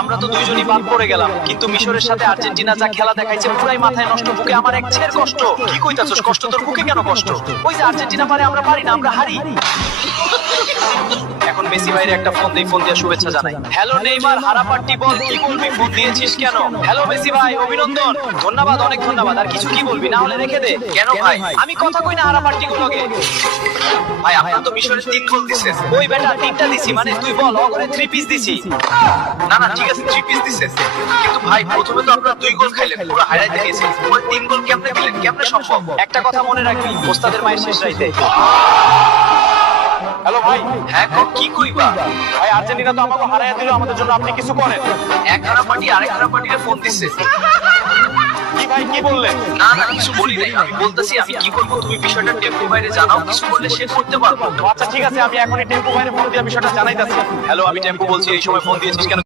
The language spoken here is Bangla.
আমরা তো দুইজনই বাদ পড়ে গেলাম, কিন্তু মিশরের সাথে আর্জেন্টিনা যা খেলা দেখাইছে পুরাই মাথায় নষ্ট। বুকে আমার এক ছের কষ্ট। কি কইতাছস? কষ্ট তোর বুকে কেন কষ্ট? ওই যে আর্জেন্টিনা পারে, আমরা পারি না, আমরা হারি। এখন মেসি ভাইয়ের একটা ফোন দিয়ে শুভেচ্ছা জানাই। হ্যালো নেইমার, হারাপাট্টি বল, কি বলবি? ফোন দিয়েছিস কেন? হ্যালো মেসি ভাই, অভিনন্দন। ধন্যবাদ, অনেক ধন্যবাদ। আর কিছু কি বলবি? না হলে রেখে দে। কেন ভাই? আমি কথা কই না হারাপাট্টি গুলোকে। ভাই আপনারা তো মিশরের 3 গোল দিছেন। ওই বেটা 3টা দিছি, মানে তুই বল অগরে 3 পিস দিছি। না না ঠিক আছে 3 পিস দিছেন, কিন্তু ভাই প্রথমে তো আপনারা 2 গোল খাইলেন, পুরো হারাইতে গেছেন। ওই 3 গোল কেমনে দিলেন? কেমনে সম্ভব? একটা কথা মনে রাখবি, ওস্তাদের মায়ের শেষ রাইতে। হ্যালো ভাই। হ্যাঁ কি কইবা? ভাই আর্জেন্টিনা তো আমাকে হারাইয়া দিল, আমাদের জন্য আপনি কিছু করেন। এক হারাপাটি আরেক হারাপাটিকে ফোন দিছে। কি ভাই কি বললেন? না না কিছু বলি নাই, আমি বলতেছি আমি কি করব, তুমি বিষয়টা টেম্পো বাইরে জানাও, কিছু করলে সে করতে পারবো। আচ্ছা ঠিক আছে, আমি এখনই টেম্পো বাইরে ফোন দিয়ে বিষয়টা জানাইতাছি। হ্যালো আমি টেম্পো বলছি, এই সময় ফোন দিয়েছিস কেন?